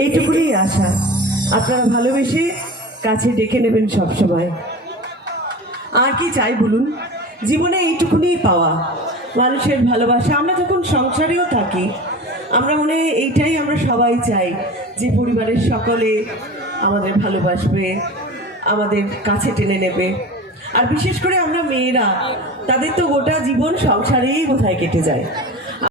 এইটুকুনি আশা আপনারা ভালোবেসে কাছে ডেকে নেবেন সব সময়। আর কি চাই বলুন, জীবনে এইটুকুনি পাওয়া, মানুষের ভালোবাসা। আমরা যখন সংসারেও থাকি আমরা মনে এইটাই আমরা সবাই চাই যে পরিবারের সকলে আমাদের ভালোবাসবে, আমাদের কাছে টেনে নেবে। আর বিশেষ করে আমরা মেয়েরা, তাদের তো গোটা জীবন সংসারেই বোধহয় কেটে যায়।